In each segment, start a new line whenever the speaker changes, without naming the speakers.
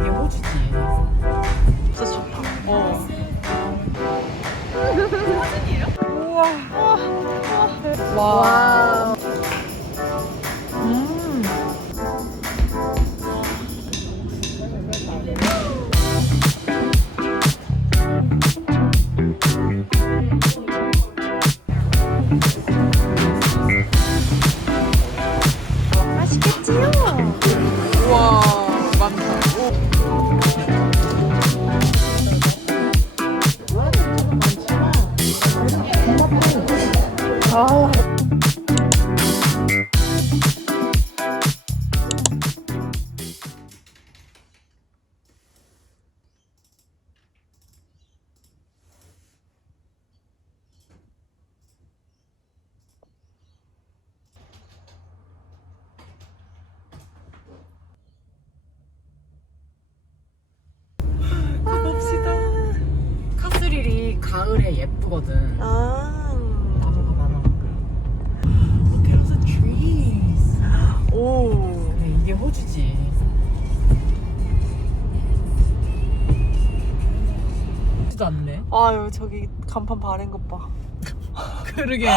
이게 호주지.
진짜 좋다. 어. 우와. 와.
와.
나무가 많아. Look at the trees.
오.
네, 이게 호주지. 지도 않네.
아유 저기 간판 바른 것 봐.
그러게.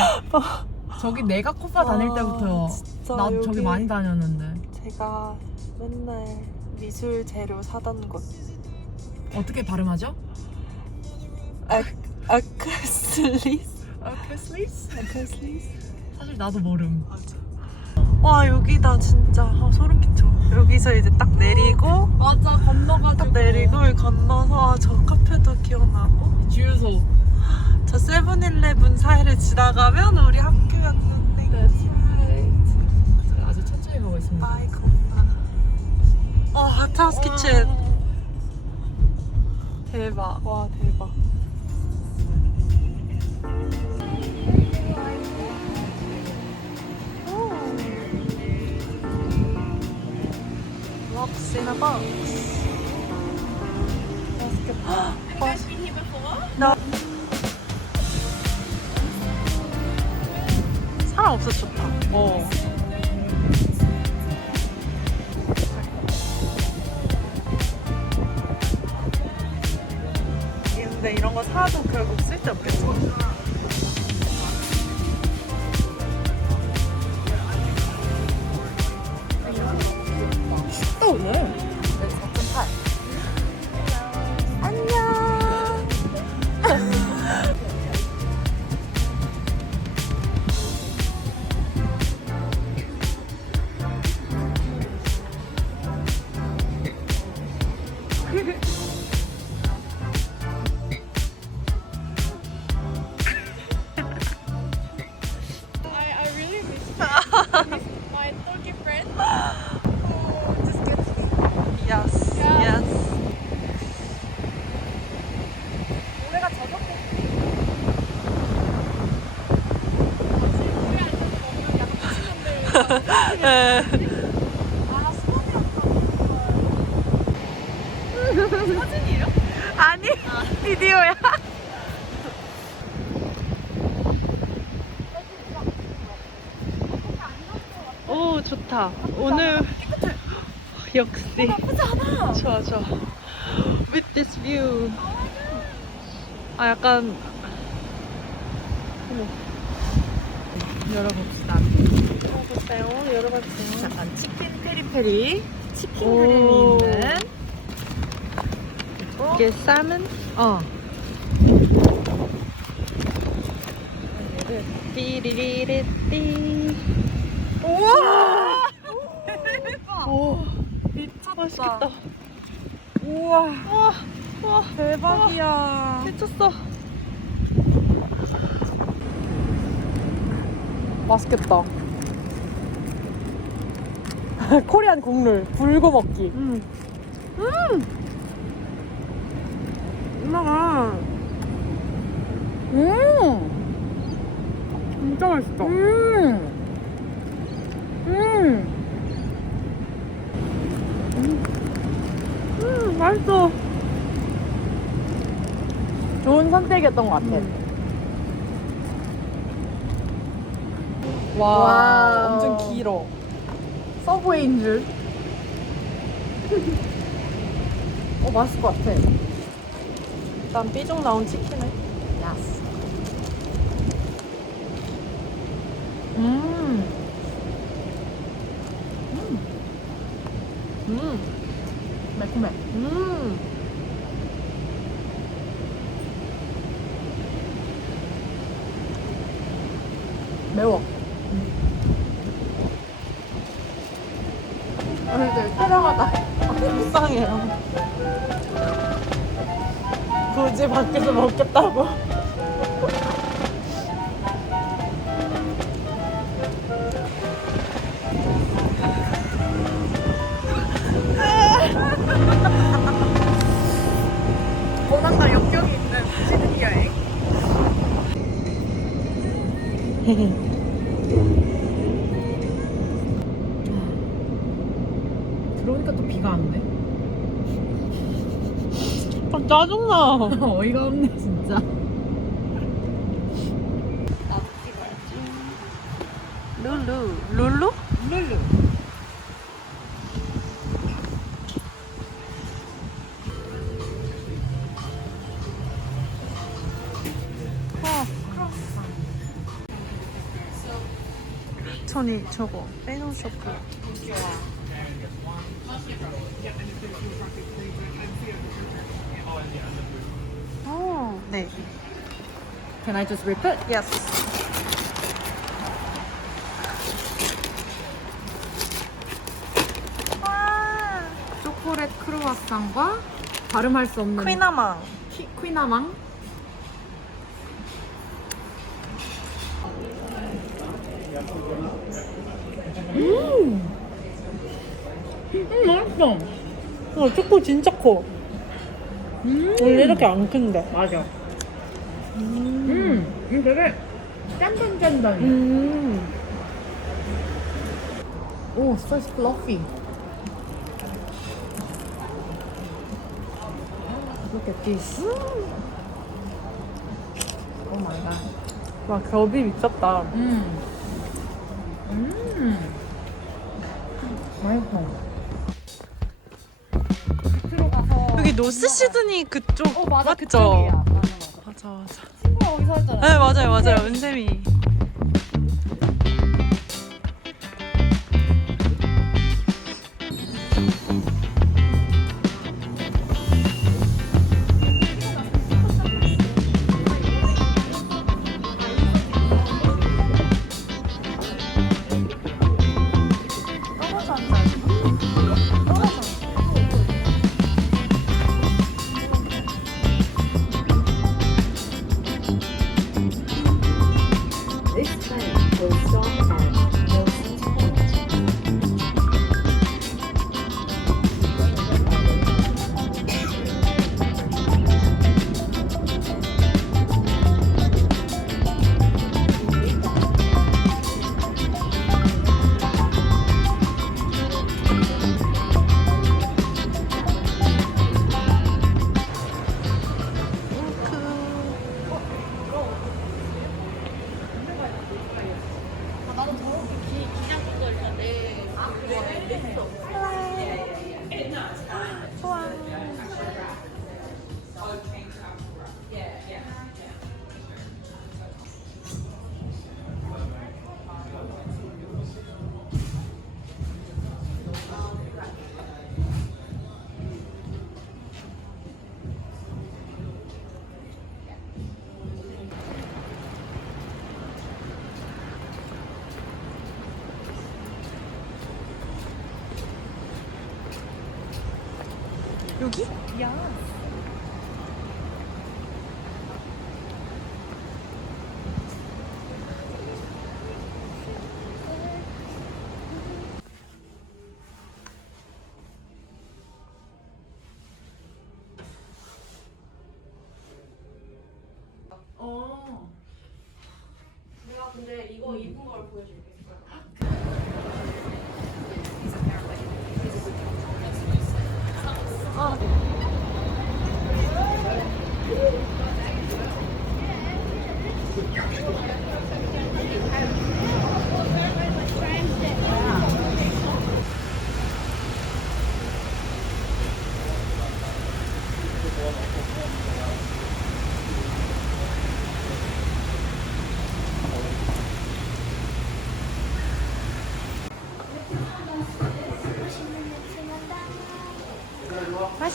저기 내가 코파 다닐
아,
때부터
진짜
나
여기
저기 많이 다녔는데
제가 맨날 미술 재료 사던 곳.
어떻게 발음하죠?
아, 아 크슬리스?
아 크슬리스?
아 크슬리스?
사실 나도 모름.
맞아. 와 여기다 진짜 아, 소름 끼쳐. 여기서 이제 딱 내리고
맞아 건너가지고
딱 내리고 건너서 아, 저 카페도 기억나고
주유소.
저 세븐일레븐 사이를 지나가면 우리 학교였는데.
That's right. 아주 천천히 가고 있습니다.
아이고. 어 핫하우스 키친. 대박. 와 대박. Rocks in a box. 나 사람 없어 좋다. 어. 근데 이런 거 사도 결국 쓸데 없겠지.
수원이었다 사진이에요?
아니 비디오야. 오 좋다. 오늘 역시 좋아 좋아. With this view. 아 약간 어머
열어봅시다.
열어보세요. 열어봐주세요.
잠깐 치킨 페리페리 치킨
오.
그릴이 있는
이게 쌈은
어
띠리리리띠. 우와! 대박! 오, 미쳤다. 맛있겠다. 우와. 우와. 우와. 대박이야. 미쳤어. 맛있겠다. 코리안 국룰 불고 먹기. 음. 음. 엄마가 음. 진짜 맛있다. 음. 음. 음, 맛있어. 좋은 선택이었던 것 같아. 와,
와우.
엄청 길어.
서브웨이인 줄. 어 맛있을 것 같아.
일단 삐죽 나온 치킨을.
야스.
음. 음.
매콤해.
음.
매워.
굳이 밖에서 먹겠다고.
워낙 역경이 있는 시드니 여행.
짜증나.
어이가 없네 진짜.
룰루. 룰루?
룰루.
천이 저거 빼놓은 쇼프. 어, 네.
Can I just repeat?
Yes. 와,
초콜릿 크루아상과 발음할 수 없는
퀴나망.
키, 퀴나망. 음, 음 맛있어.
어, 초코 진짜 커.
음,
원래 이렇게 안 큰데.
맞아. 음, 음 되게 짠짠짠짠.
음.
오, so fluffy. Look at this. Oh my god.
와, 겹이 미쳤다.
음. 음. 맛있어.
여기 노스 시드니 그쪽
어 맞아
맞죠?
그쪽이야.
네, 맞아요, 맞아요. 은쌤이.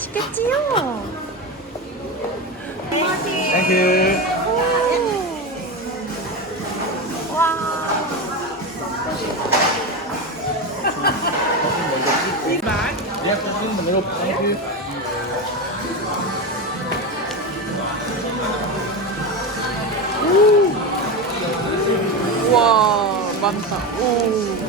맛있겠지요?
땡큐.
와.
예, 무슨 메로 땡큐.
우와, 많다. 오.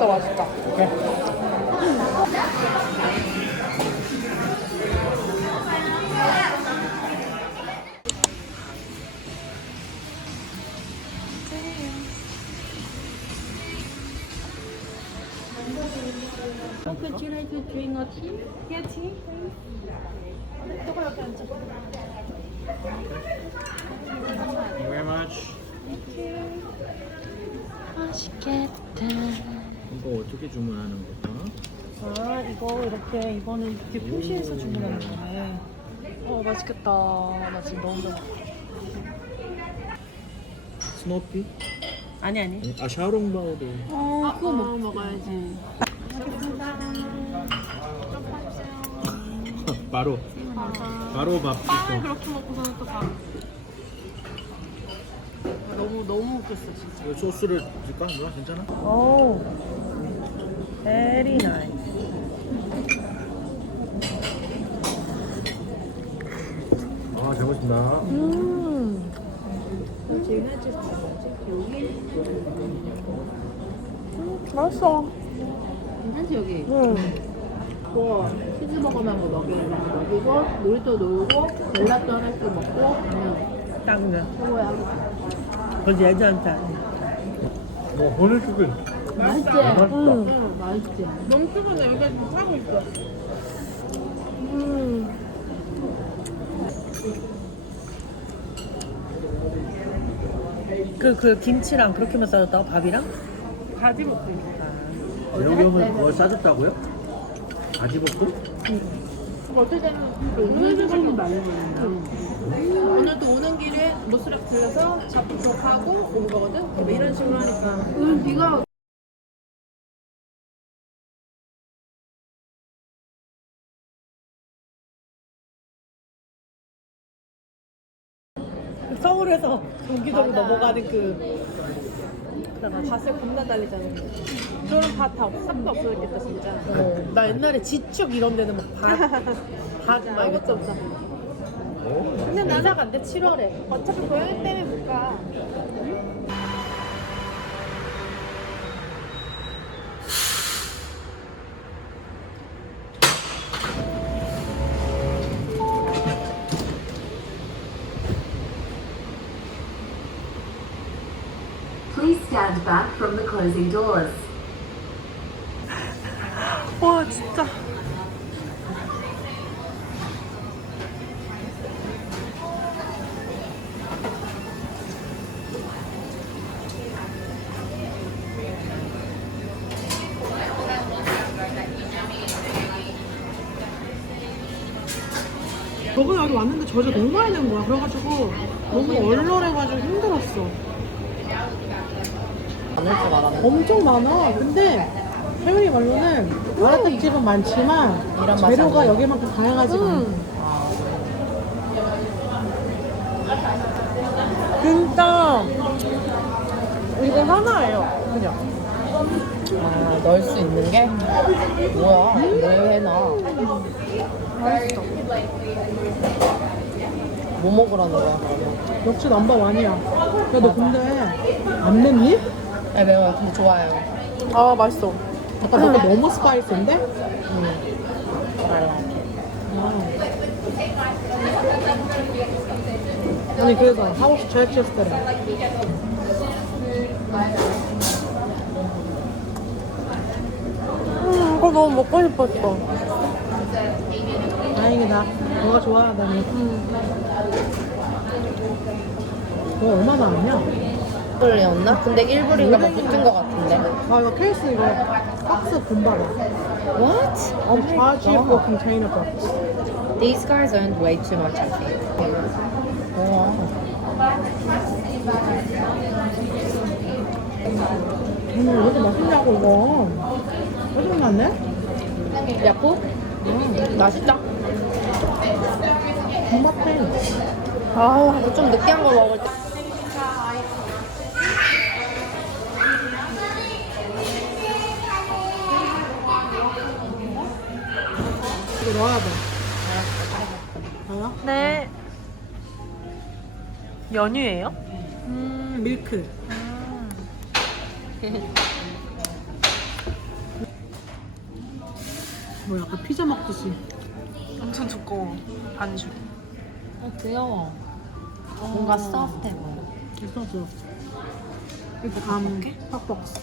어,
진짜 맛있다.
오케이.
Would you like to drink or tea? Yeah, tea.
Thank you very much.
맛있겠다.
이거 어떻게 주문하는 거야?
아, 이거 이렇게 이거는 이렇게 표시해서 주문하는 거네. 어, 맛있겠다. 나 지금 너무 배고파.
스노피?
아니, 아니.
아 샤오롱바오도
어, 그거 먹 먹어야지.
바로 바로 밥
빵을
주고
그렇게 먹고서는 또 밥. 너무 너무 웃겼어 진짜.
이거 소스를 줄까? 누나 괜찮아?
오, very nice.
아 잘 먹습니다
음, 음, 맛있어.
괜찮지 여기?
음,
뭐 치즈버거만 거 먹이고 놀이터 놀고 젤라또 하나씩 먹고 그냥
딱네.
그거야
그지 애들한테.
뭐 오늘 죽을
맛있지?
맛있다
응 맛있지?
너무 뜨거워 여기가 지금 타고 있어. 음. 그, 그 김치랑 그렇게만 싸줬다고? 밥이랑? 가지볶음이니까.
이런 경우는 뭘 싸줬다고요? 가지볶음?
어떨 때는 오늘 좀 많이 먹는다 오늘도 오는 길에 모스렉 들려서 잡곡하고 온 거거든? 뭐 이런 식으로 하니까 응 네가
서울에서 경기도로 넘어가는 그.
밭을 겁나 달리잖아 그런 밭다 싹도 없어졌겠다 진짜.
어, 나 옛날에 지축 이런 데는 막 밭, 밭, 막
아무것도 없어.
근데 이사 간대 7월에.
어차피 고양이 때문에 못 가
Please stand back from the closing doors.
와, 진짜. 저번에 여기 왔는데 저희가 너무 많이 낸 거야. 그래가지고 너무 얼얼해가지고 힘들었어. 엄청 많아. 근데 혜연이 말로는 마라탕 집은 많지만 재료가 여기만큼 다양하지 가 않아. 진짜 이거 하나예요. 그냥.
아 넣을 수 있는 게? 뭐야 왜 해놔
맛있어.
뭐 먹으라는 거야?
역시 넘버 원이야. 야, 너 근데 안 맵니?
네, 매워요. 근데 좋아요.
아 맛있어.
아까 너가 너무 스파이스인데?
Like it.
아니 그래서 하우스 철치스트래
음, 이거 너무 먹고 싶었어.
다행이다 너가 좋아하다니 너 얼마 나왔냐?
불이었나? 근데 1불인가 막 붙은 거 같은데.
아 이거 케이스 이거 박스 분발이야
What?
On charge for container box
These guys earned way too much, I think. 와.
오늘 왜 이렇게 맛있냐고 이거 짜증났네?
야쿠? 맛있다.
존맛해
아, 좀 느끼한 거 먹을 때.
넣어야 돼 알아?
네. 연유예요?
음 밀크 뭐 약간 피자 먹듯이
엄청 두꺼워. 반죽.
어, 귀여워. 뭔가 소프트해 보여.
있어줘 이거 감 팍박스